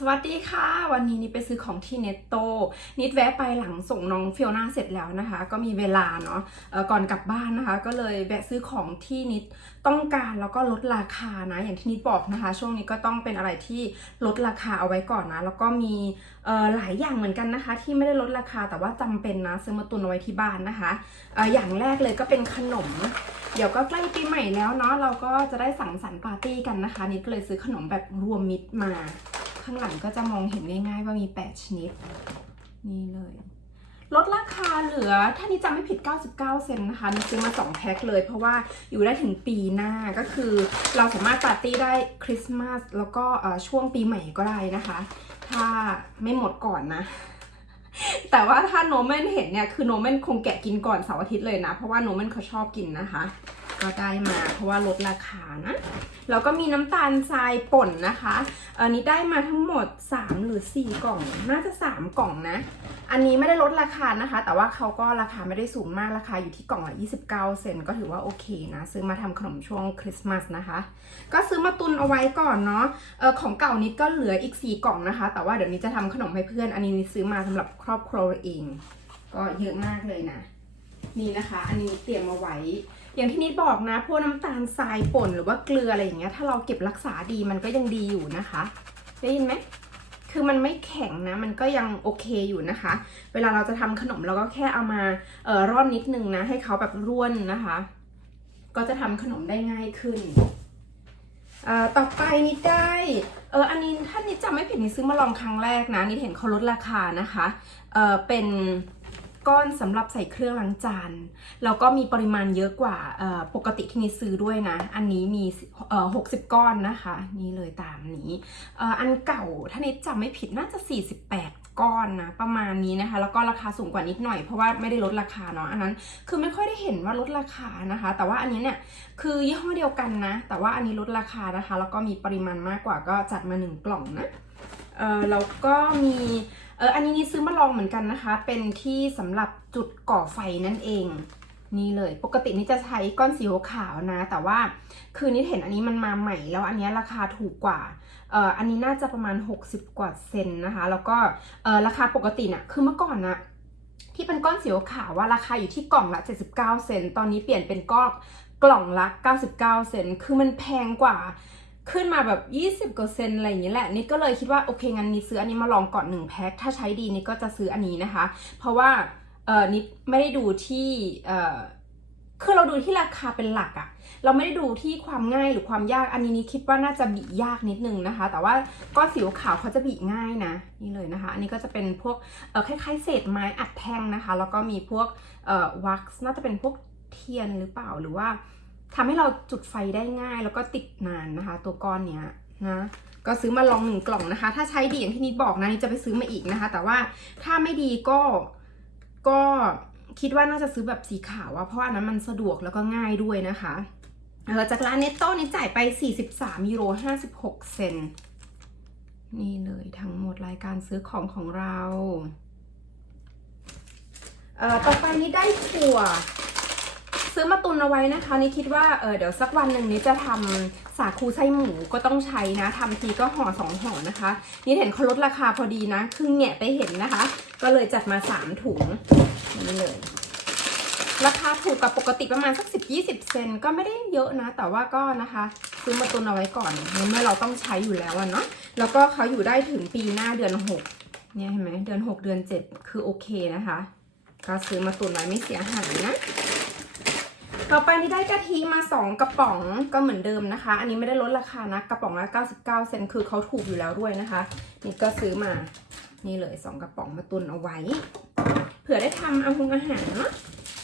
สวัสดีค่ะ วันนี้นิดไปซื้อของที่เนตโต นิดแวะไปหลังส่งน้องเฟียวนาเสร็จแล้วนะคะ ก็มีเวลาเนาะก่อนกลับบ้านนะคะ ก็เลยแวะซื้อของที่นิดต้องการแล้วก็ลดราคานะ อย่างที่นิดบอกนะคะ ช่วงนี้ก็ต้องเป็นอะไรที่ลดราคาเอาไว้ก่อนนะ แล้วก็มีหลายอย่างเหมือนกันนะคะ ที่ไม่ได้ลดราคาแต่ว่าจำเป็นนะซื้อมาตุนเอาไว้ที่บ้านนะคะอออย่างแรกเลยก็เป็นขนมเดี๋ยวก็ใกล้ปีใหม่แล้วเนาะเราก็จะได้สั่งสรรค์ปาร์ตี้กันนะคะนิดก็เลยซื้อขนมแบบรวมมิตรมา ข้างหลังก็จะมองเห็นง่ายๆว่ามี 8 ชนิด นี่เลย ลดราคาเหลือถ้านี้จำไม่ผิด 99 เซนนะคะนี่ซื้อมา 2 แพ็คเลย เพราะว่าอยู่ได้ถึงปีหน้าก็คือเราสามารถปาร์ตี้ได้คริสต์มาสแล้วก็ช่วงปีใหม่ก็ได้นะคะ ถ้าไม่หมดก่อนนะแต่ว่าถ้าโนเมนเห็นเนี่ยคือโนเมนคงแกะกินก่อนเสาร์อาทิตย์เลยนะ เพราะว่าโนเมนเขาชอบกินนะคะ ก็ได้มา เพราะว่าลดราคานะ แล้วก็มีน้ำตาลทรายป่นนะคะ อันนี้ได้มาทั้งหมด 3 หรือ 4 กล่อง น่าจะ 3 กล่องนะ อันนี้ไม่ได้ลดราคานะคะ แต่ว่าเขาก็ราคาไม่ได้สูงมาก ราคาอยู่ที่กล่องละ 29 เซนก็ถือว่าโอเคนะ ซื้อมาทำขนมช่วงคริสต์มาสนะคะ ก็ซื้อมาตุนเอาไว้ก่อนเนาะออของเก่านี้ก็เหลืออีก 4 กล่องนะคะ แต่ว่าเดี๋ยวนี้จะทำขนมให้เพื่อน อันนี้ซื้อมาสำหรับครอบครัวเอง ก็เยอะมากเลยนะ นี่นะคะ อันนี้เตรียมมาไว้ อย่างที่นิดบอกนะพวกน้ำตาลทรายป่นหรือว่าเกลืออะไรอย่างเงี้ยถ้าเราเก็บรักษาดีมันก็ยังดีอยู่นะคะ ได้ยินไหมคือมันไม่แข็งนะ มันก็ยังโอเคอยู่นะคะ เวลาเราจะทำขนมเราก็แค่เอามาเอ่อร่อนนิดนึงนะ ให้เขาแบบร่วนนะคะ ก็จะทำขนมได้ง่ายขึ้นเอ่อต่อไปนิดได้เอออันนี้ถ้านิดจำไม่ผิดนิดซื้อมาลองครั้งแรกนะนิดเห็นเขาลดราคานะคะเออเป็น ก้อนสำหรับใส่เครื่องล้างจานแล้วก็มีปริมาณเยอะกว่าปกติที่นิดซื้อด้วยนะ อันนี้มี60ก้อนนะคะ นี่เลยตามนี้อ,อันเก่าถ้านิดจำไม่ผิดน่าจะ 48ก้อนนะประมาณนี้นะคะ แล้วก็ราคาสูงกว่านิดหน่อยเพราะว่าไม่ได้ลดราคาเนาะอันนั้นคือไม่ค่อยได้เห็นว่าลดราคานะคะ แต่ว่าอันนี้เนี่ยคือยี่ห้อเดียวกันนะ แต่ว่าอันนี้ลดราคานะคะ แล้วก็มีปริมาณมากกว่าก็จัดมา 1 กล่องนะเออแล้วก็มี เอออันนี้นี่ซื้อมาลองเหมือนกันนะคะ เป็นที่สำหรับจุดก่อไฟนั่นเอง นี่เลย ปกตินี่จะใช้ก้อนสีขาวนะ แต่ว่าคือนี่เห็นอันนี้มันมาใหม่ แล้วอันนี้ราคาถูกกว่าเอ่ออันนี้น่าจะประมาณ 60 กว่าเซนนะคะ แล้วก็เอ่อราคาปกติน่ะคือเมื่อก่อนนะที่เป็นก้อนสีขาวว่าราคาอยู่ที่กล่องละ 79 เซนตอนนี้เปลี่ยนเป็นก้อนกล่องละ 99 เซน คือมันแพงกว่า ขึ้นมาแบบ 20กว่าเซนอะไรอย่างนี้แหละนิดก็เลยคิดว่าโอเคงั้นนิดซื้ออันนี้มาลองก่อนหนึ่งแพ็คถ้าใช้ดีนิดก็จะซื้ออันนี้นะคะ เพราะว่าเออนิดไม่ได้ดูที่เออคือเราดูที่ราคาเป็นหลักอะเราไม่ได้ดูที่ความง่ายหรือความยากอันนี้นิดคิดว่าน่าจะบียากนิดนึงนะคะ แต่ว่าก้อนสีขาวเขาจะบีง่ายนะนี่เลยนะคะ อันนี้ก็จะเป็นพวกเออคล้ายๆเศษไม้อัดแท่งนะคะ แล้วก็มีพวกเอ่อวักซ์น่าจะเป็นพวกเทียนหรือเปล่าหรือว่า ทำให้เราจุดไฟได้ง่าย แล้วก็ติดนานนะคะ ตัวก้อนเนี้ยนะก็ซื้อมาลองหนึ่งกล่องนะคะ ถ้าใช้ดีอย่างที่นิดบอกนะนิดจะไปซื้อมาอีกนะคะ แต่ว่าถ้าไม่ดีก็ก็คิดว่าน่าจะซื้อแบบสีขาวอะเพราะอันนั้นมันสะดวกแล้วก็ง่ายด้วยนะคะเออจากร้านเนตโต้นี่จ่ายไป 43ยูโร56 เซนนี่เลยทั้งหมดรายการซื้อของของเรา เอ่อต่อไปนี้ได้ถั่ว ซื้อมาตุนเอาไว้นะคะนี่คิดว่าเออเดี๋ยวสักวันหนึ่งนี้จะทำสาคูไส้หมูก็ต้องใช้นะทำทีก็ห่อสองห่อนะคะ นี่เห็นเขาลดราคาพอดีนะคือแงะไปเห็นนะคะ ก็เลยจัดมาสามถุงนี่เลยราคาถูกกับปกติประมาณสักสิบยี่สิบเซนก็ไม่ได้เยอะนะ แต่ว่าก็นะคะซื้อมาตุนเอาไว้ก่อนในเมื่อเราต้องใช้อยู่แล้วเนาะแล้วก็เขาอยู่ได้ถึงปีหน้าเดือนหกเนี่ยเห็นไหมเดือนหกเดือนเจ็ดคือโอเคนะคะ ก็ซื้อมาตุนไว้ไม่เสียหายนะ ต่อไปนี่ได้กะทิมา 2 กระป๋องก็เหมือนเดิมนะคะ อันนี้ไม่ได้ลดราคานะ กระป๋องละ99 เซนคือเขาถูกอยู่แล้วด้วยนะคะ นี่ก็ซื้อมา นี่เลย 2 กระป๋องมาตุนเอาไว้ เผื่อได้ทำอาหงอาหารเนาะ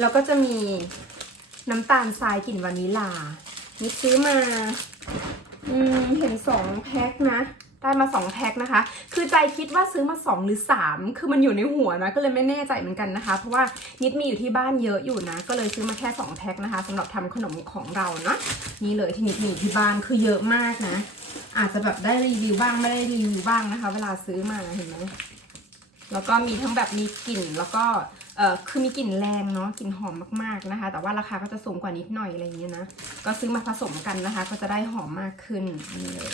แล้วก็จะมีน้ำตาลทรายกลิ่นวานิลลานี่ซื้อมา อืม เห็น 2 แพ็คนะ ได้มา 2 แพ็คนะคะ คือใจคิดว่าซื้อมา 2 หรือ 3 คือมันอยู่ในหัวนะ ก็เลยไม่แน่ใจเหมือนกันนะคะ เพราะว่านิดมีอยู่ที่บ้านเยอะอยู่นะ ก็เลยซื้อมาแค่ 2 แพ็คนะคะสำหรับทำขนมของเราเนาะ นี่เลยที่นิดมีอยู่ที่บ้านคือเยอะมากนะ อาจจะแบบได้รีวิวบ้างไม่ได้รีวิวบ้างนะคะ เวลาซื้อมาเห็นไหมแล้วก็มีทั้งแบบมีกลิ่นแล้วก็เออคือมีกลิ่นแรงเนาะกลิ่นหอมมากๆนะคะ แต่ว่าราคาก็จะสูงกว่านิดหน่อยอะไรอย่างเงี้ยนะ ก็ซื้อมาผสมกันนะคะ ก็จะได้หอมมากขึ้นนี่เลย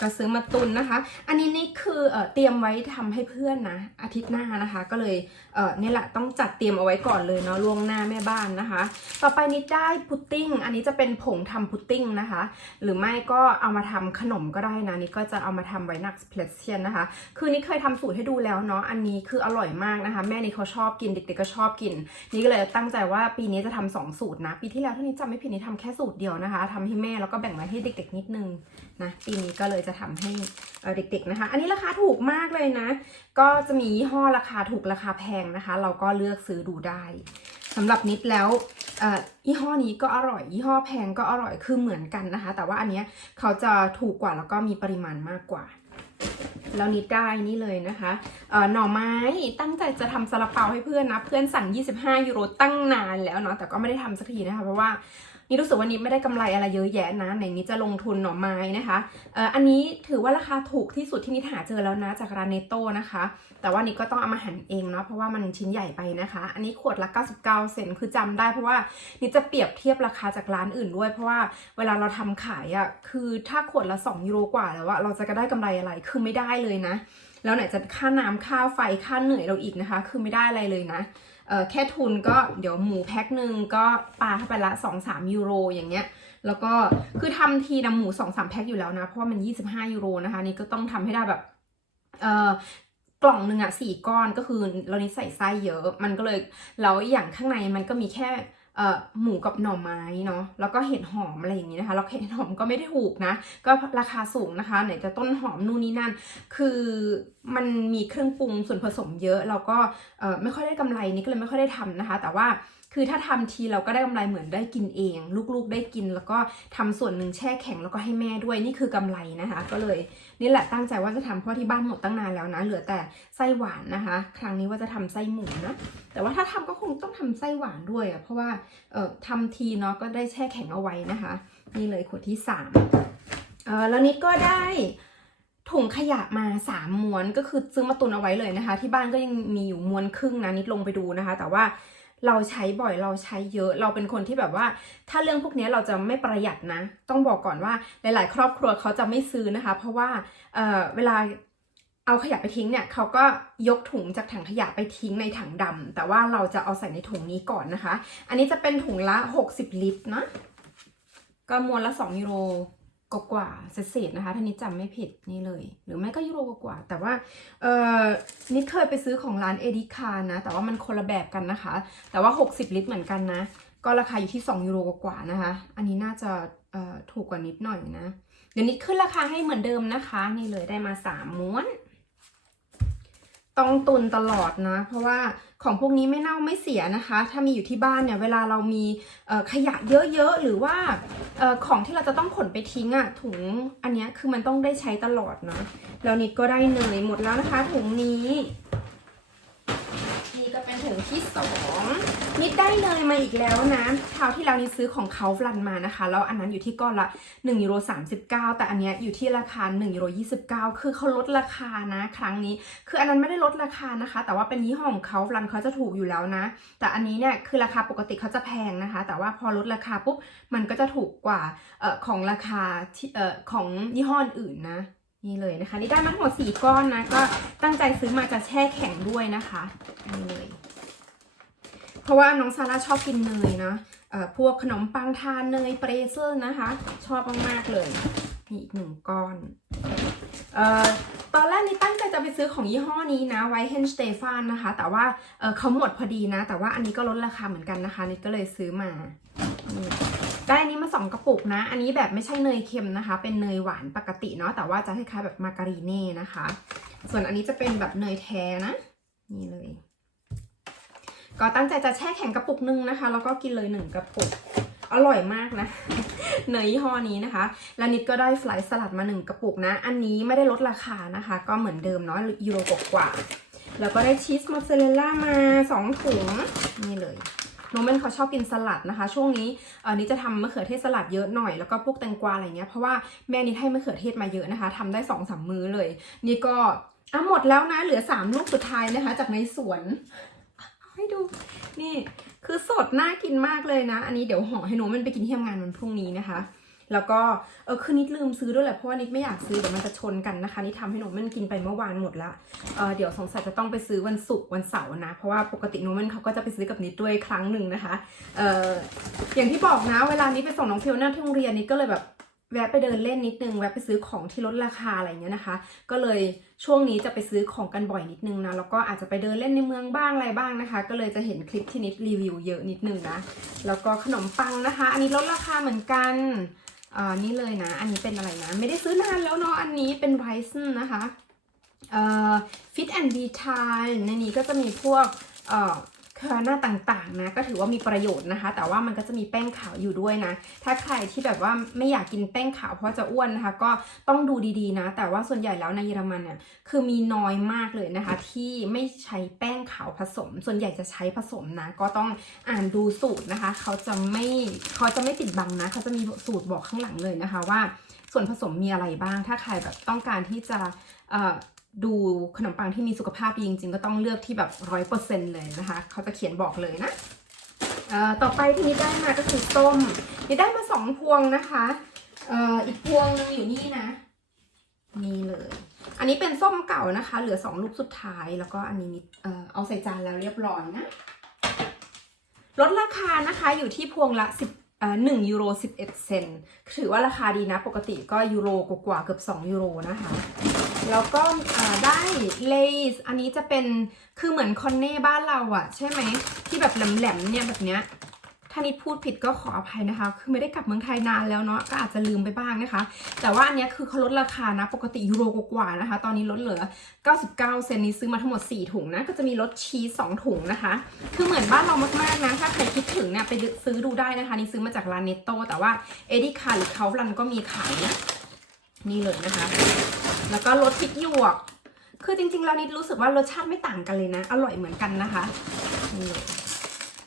ก็ซื้อมาตุนนะคะ อันนี้นี่คือเอเตรียมไว้ทำให้เพื่อนนะ อาทิตย์หน้านะคะ ก็เลยเเนี่ยแหละต้องจัดเตรียมเอาไว้ก่อนเลยเนาะล่วงหน้าแม่บ้านนะคะ ต่อไปนิดได้พุดดิ้ง อันนี้จะเป็นผงทำพุดดิ้งนะคะ หรือไม่ก็เอามาทำขนมก็ได้นะนี่ก็จะเอามาทำไว้นักเพลเซียนนะคะ คือนี่เคยทำสูตรให้ดูแล้วเนาะอันนี้คืออร่อยมากนะคะ แม่นี่เขาชอบกินเด็กๆก็ชอบกิน นี่ก็เลยตั้งใจว่าปีนี้จะทำสองสูตรนะปีที่แล้วถ้านี้จำไม่ผิดนี่ทำแค่สูตรเดียวนะคะทำให้แม่แล้วก็แบ่งไว้ให้เด็ก ๆ นิดนึงนะปีนี้ก็เลยจะะทำให้เด็กๆนะคะ อันนี้ราคาถูกมากเลยนะ ก็จะมียี่ห้อราคาถูกราคาแพงนะคะ เราก็เลือกซื้อดูได้สำหรับนิดแล้วอ่อยี่ห้อนี้ก็อร่อย ยี่ห้อแพงก็อร่อยคือเหมือนกันนะคะ แต่ว่าอันเนี้ยเขาจะถูกกว่าแล้วก็มีปริมาณมากกว่าแล้วนิดได้นี่เลยนะคะหน่อไม้ตั้งใจจะทำซาลาเปาให้เพื่อนนะ เพื่อนสั่ง 25 ยูโรตั้งนานแล้วเนาะแต่ก็ไม่ได้ทำสักทีนะคะ เพราะว่า นี่รู้สึกว่านิดไม่ได้กำไรอะไรเยอะแยะนะไหนนิดจะลงทุนหน่อไม้นะคะเอ่ออันนี้ถือว่าราคาถูกที่สุดที่นิดหาเจอแล้วนะจากร้านเนโต้นะคะ แต่ว่านิดก็ต้องเอามาหั่นเองเนาะเพราะว่ามันชิ้นใหญ่ไปนะคะ อันนี้ขวดละ 99 เซนคือจำได้เพราะว่านิดจะเปรียบเทียบราคาจากร้านอื่นด้วย เพราะว่าเวลาเราทำขายอะ่ะคือถ้าขวดละ 2 ยูโรกว่าแล้วว่าเราจะก็ได้กำไรอะไรคือไม่ได้เลยนะ แล้วไหนจะค่าน้ำค่าไฟค่าเหนื่อยเราอีกนะคะ คือไม่ได้อะไรเลยนะ แค่ทุนก็เดี๋ยวหมูแพ็คหนึ่งก็ปาเข้าไปละ2-3ยูโรอย่างเงี้ยแล้วก็คือทำทีนะหมู2-3แพ็คอยู่แล้วนะ เพราะว่ามัน 25ยูโรนะคะนี่ก็ต้องทำให้ได้แบบเออกล่องหนึ่งอะสี่ก้อนก็คือเรานี่ใส่ไส้เยอะ มันก็เลยแล้วอย่างข้างในมันก็มีแค่ หมูกับหน่อไม้เนาะแล้วก็เห็ดหอมอะไรอย่างนี้นะคะแล้วเห็ดหอมก็ไม่ได้ถูกนะ ก็ราคาสูงนะคะไหนจะต้นหอมนู่นนี่นั่น คือมันมีเครื่องปรุงส่วนผสมเยอะ เราก็ไม่ค่อยได้กำไรนี่ก็เลยไม่ค่อยได้ทำนะคะ แต่ว่า คือถ้าทำทีเราก็ได้กำไรเหมือนได้กินเอง ลูกๆได้กินแล้วก็ทำส่วนหนึ่งแช่แข็งแล้วก็ให้แม่ด้วยนี่คือกำไรนะคะ ก็เลยนี่แหละตั้งใจว่าจะทำเพราะที่บ้านหมดตั้งนานแล้วนะ เหลือแต่ไส้หวานนะคะ ครั้งนี้ว่าจะทำไส้หมูนะแต่ว่าถ้าทำก็คงต้องทำไส้หวานด้วยอะเพราะว่าเอ่อทำทีเนาะก็ได้แช่แข็งเอาไว้นะคะ นี่เลยขวดที่สามเออแล้วนิดก็ได้ถุงขยะมาสามม้วนก็คือซื้อมาตุนเอาไว้เลยนะคะ ที่บ้านก็ยังมีอยู่ม้วนครึ่งนะนิดลงไปดูนะคะ แต่ว่า เราใช้บ่อยเราใช้เยอะ เราเป็นคนที่แบบว่า ถ้าเรื่องพวกนี้เราจะไม่ประหยัดนะ ต้องบอกก่อนว่าหลาย ๆ ครอบครัวเขาจะไม่ซื้อนะคะ เพราะว่าเเวลาเอาขยะไปทิ้งเนี่ยเขาก็ยกถุงจากถังขยะไปทิ้งในถังดำแต่ว่าเราจะเอาใส่ในถุงนี้ก่อนนะคะ อันนี้จะเป็นถุงละ 60 ลิตรนะก็มวลละ 2 ยูโร กกว่าเศษนะคะท่านี้จำไม่ผิดนี่เลย หรือไม่ก็ยูโรกว่า แต่ว่าเออนิดเคยไปซื้อของร้านเอดิคานะ แต่ว่ามันคนละแบบกันนะคะ แต่ว่า 60 ลิตรเหมือนกันนะ ก็ราคาอยู่ที่ 2 ยูโรกว่าๆนะคะ อันนี้น่าจะถูกกว่านิดหน่อยนะ เดี๋ยวนิดขึ้นราคาให้เหมือนเดิมนะคะ นี่เลยได้มา 3 ม้วน ต้องตุนตลอดนะ เพราะว่าของพวกนี้ไม่เน่าไม่เสียนะคะ ถ้ามีอยู่ที่บ้านเนี่ยเวลาเรามีขยะเยอะๆหรือว่าออของที่เราจะต้องขนไปทิ้งอะถุงอันนี้คือมันต้องได้ใช้ตลอดเนาะแล้วนิดก็ได้เนยหมดแล้วนะคะ ถุงนี้ นี่ก็เป็นถุงที่สอง นิดได้เนยมาอีกแล้วนะคราวที่แล้วนิดซื้อของเขาฟลันมานะคะ แล้วอันนั้นอยู่ที่ก้อนละ1ยูโร39 แต่อันเนี้ยอยู่ที่ราคา1ยูโร29 คือเขาลดราคานะ ครั้งนี้ คืออันนั้นไม่ได้ลดราคานะคะ แต่ว่าเป็นยี่ห้อของเขาฟลันเขาจะถูกอยู่แล้วนะ แต่อันนี้เนี่ยคือราคาปกติเขาจะแพงนะคะ แต่ว่าพอลดราคาปุ๊บมันก็จะถูกกว่าออของราคาที่ออของยี่ห้ออื่นนะนี่เลยนะคะ นี่ได้มาทั้งหมด4ก้อนนะ ก็ตั้งใจซื้อมาจะแช่แข็งด้วยนะคะนี่เลย ราะว่าน้องซาร่าชอบกินเนยนะเอ่อพวกขนมปังทานเนยเปรเซอร์นะคะ ชอบมากๆเลยมีอีกหนึ่งก้อนเอ่อตอนแรกนี่ตั้งใจจะไปซื้อของยี่ห้อนี้นะไวเฮนสเตฟานนะคะ แต่ว่าเออเขาหมดพอดีนะ แต่ว่าอันนี้ก็ลดราคาเหมือนกันนะคะนี่ก็เลยซื้อมาได้อันนี้มาสองกระปุกนะ อันนี้แบบไม่ใช่เนยเค็มนะคะ เป็นเนยหวานปกติเนาะแต่ว่าจะคล้ายๆแบบมาการีเน่นะคะ ส่วนอันนี้จะเป็นแบบเนยแท้นะ นี่เลย ก็ตั้งใจจะแช่แข็งกระปุกนึงนะคะ แล้วก็กินเลยหนึ่งกระปุก อร่อยมากนะ เนยยี่ห้อนี้นะคะ แล้วนิดก็ได้ฟลายสลัดมาหนึ่งกระปุกนะ อันนี้ไม่ได้ลดราคานะคะ ก็เหมือนเดิมเนาะยูโรกว่า แล้วก็ได้ชีสมอสซาเรลล่ามาสองถุงนี่เลยโนเมนเขาชอบกินสลัดนะคะ ช่วงนี้ออนี้จะทำมะเขือเทศสลัดเยอะหน่อยแล้วก็พวกแตงกวาอะไรเงี้ยเพราะว่าแม่นิดให้มะเขือเทศมาเยอะนะคะทำได้สองสามมื้อเลย นี่ก็อะหมดแล้วนะเหลือสามลูกสุดท้ายนะคะ จากในสวน ให้ดู นี่คือสดน่ากินมากเลยนะ อันนี้เดี๋ยวห่อให้หนูมันไปกินที่ทำงานวันพรุ่งนี้นะคะ แล้วก็เออคือนิดลืมซื้อด้วยแหละเพราะว่านิดไม่อยากซื้อเดี๋ยวมันจะชนกันนะคะนิดทำให้โนมันกินไปเมื่อวานหมดละเออเดี๋ยวสงสัยจะต้องไปซื้อวันศุกร์วันเสาร์นะ เพราะว่าปกติโนมันเขาก็จะไปซื้อกับนิดด้วยครั้งหนึ่งนะคะเอออย่างที่บอกนะ เวลานี้ไปส่งน้องฟิลหน้าที่โรงเรียนนิดก็เลยแบบ แวะไปเดินเล่นนิดนึงแวะไปซื้อของที่ลดราคาอะไรเงี้ยนะคะ ก็เลยช่วงนี้จะไปซื้อของกันบ่อยนิดนึงนะแล้วก็อาจจะไปเดินเล่นในเมืองบ้างอะไรบ้างนะคะ ก็เลยจะเห็นคลิปที่นิดรีวิวเยอะนิดนึงนะแล้วก็ขนมปังนะคะ อันนี้ลดราคาเหมือนกันอ่านี่เลยนะ อันนี้เป็นอะไรนะ ไม่ได้ซื้อนานแล้วเนาะอันนี้เป็นไรซ์นะคะเอ่อ Fit and Be t i l ในนี้ก็จะมีพวกเอ่อ คอร์หน้าต่างๆนะก็ถือว่ามีประโยชน์นะคะ แต่ว่ามันก็จะมีแป้งขาวอยู่ด้วยนะ ถ้าใครที่แบบว่าไม่อยากกินแป้งขาวเพราะจะอ้วนนะคะ ก็ต้องดูดีๆนะ แต่ว่าส่วนใหญ่แล้วในเยอรมันเนี่ยคือมีน้อยมากเลยนะคะ ที่ไม่ใช้แป้งขาวผสม ส่วนใหญ่จะใช้ผสมนะ ก็ต้องอ่านดูสูตรนะคะ เขาจะไม่เขาจะไม่ติดบังนะ เขาจะมีสูตรบอกข้างหลังเลยนะคะว่า ส่วนผสมมีอะไรบ้างถ้าใครแบบต้องการที่จะ ดูขนมปังที่มีสุขภาพดีจริงๆ ก็ต้องเลือกที่แบบร้อยเปอร์เซ็นต์เลยนะคะ เขาจะเขียนบอกเลยนะเอ่อต่อไปที่นิดได้มาก็คือส้มนิดได้มาสองพวงนะคะเอ่ออีกพวงนึงอยู่นี่นะ นี่เลย อันนี้เป็นส้มเก่านะคะ เหลือสองลูกสุดท้ายแล้วก็อันนี้นิดเอ่อเอาใส่จานแล้วเรียบร้อยนะลดราคานะคะอยู่ที่พวงละ10เอ่อ1ยูโร11เซนถือว่าราคาดีนะ ปกติก็ยูโรกว่าเกือบ2ยูโรนะคะ แล้วก็ได้เลสอันนี้จะเป็นคือเหมือนคอนเน่บ้านเราอะใช่ไหมที่แบบแหลมๆเนี่ยแบบเนี้ยถ้านิดพูดผิดก็ขออภัยนะคะ คือไม่ได้กลับเมืองไทยนานแล้วเนาะ ก็อาจจะลืมไปบ้างนะคะ แต่ว่าอันเนี้ยคือเขาลดราคานะ ปกติยูโรกว่านะคะ ตอนนี้ลดเหลือ 99 เซนนี้ซื้อมาทั้งหมด 4 ถุงนะ ก็จะมีรสชีส 2 ถุงนะคะ คือเหมือนบ้านเรามากๆนะ ถ้าใครคิดถึงเนี่ยไปซื้อดูได้นะคะ นี่ซื้อมาจากร้านเนตโตแต่ว่าเอดี้คาหรือเขารันก็มีขายนะ นี่เลยนะคะ แล้วก็รสพริกหยวก คือจริงๆ แล้วนิดรู้สึกว่ารสชาติไม่ต่างกันเลยนะ อร่อยเหมือนกันนะคะนี่เลย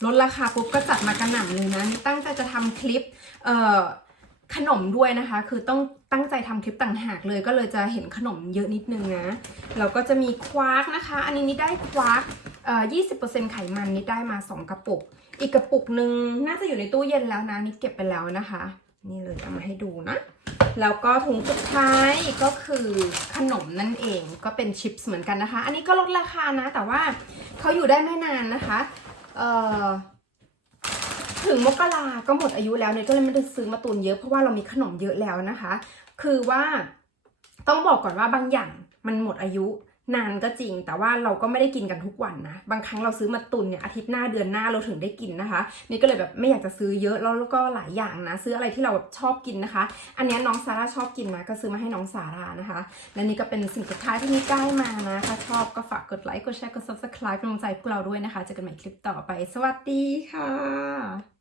ลดราคาปุ๊บก็จัดมากระหน่ำเลยนะนตั้งใจจะทำคลิปเอ่อขนมด้วยนะคะ คือต้องตั้งใจทำคลิปต่างหากเลย ก็เลยจะเห็นขนมเยอะนิดนึงนะแล้วก็จะมีควาร์กนะคะ อันนี้นี่ได้ควาร์กเอ่อ20%ไขมันนี่ได้มา2กระปุก อีกกระปุกหนึ่งน่าจะอยู่ในตู้เย็นแล้วนะนี่เก็บไปแล้วนะคะ นี่เลยเอามาให้ดูนะ แล้วก็ถุงสุดท้ายก็คือขนมนั่นเองก็เป็นชิปส์เหมือนกันนะคะ อันนี้ก็ลดราคานะ แต่ว่าเขาอยู่ได้ไม่นานนะคะเอ่อถึงมกราก็หมดอายุแล้วเนี่ยก็เลยไม่ได้ซื้อมาตุนเยอะเพราะว่าเรามีขนมเยอะแล้วนะคะ คือว่าต้องบอกก่อนว่าบางอย่างมันหมดอายุ นานก็จริง แต่ว่าเราก็ไม่ได้กินกันทุกวันนะ บางครั้งเราซื้อมาตุนเนี่ยอาทิตย์หน้าเดือนหน้าเราถึงได้กินนะคะ นี่ก็เลยแบบไม่อยากจะซื้อเยอะแล้วก็หลายอย่างนะ ซื้ออะไรที่เราแบบชอบกินนะคะ อันนี้น้องซาร่าชอบกินนะก็ซื้อมาให้น้องซาร่านะคะ และนี่ก็เป็นสิ่งสุดท้ายที่นี่ได้มานะถ้าชอบก็ฝากกดไลค์กดแชร์กด subscribe เป็นกำลังใจพวกเราด้วยนะคะเจอกันใหม่คลิปต่อไป สวัสดีค่ะ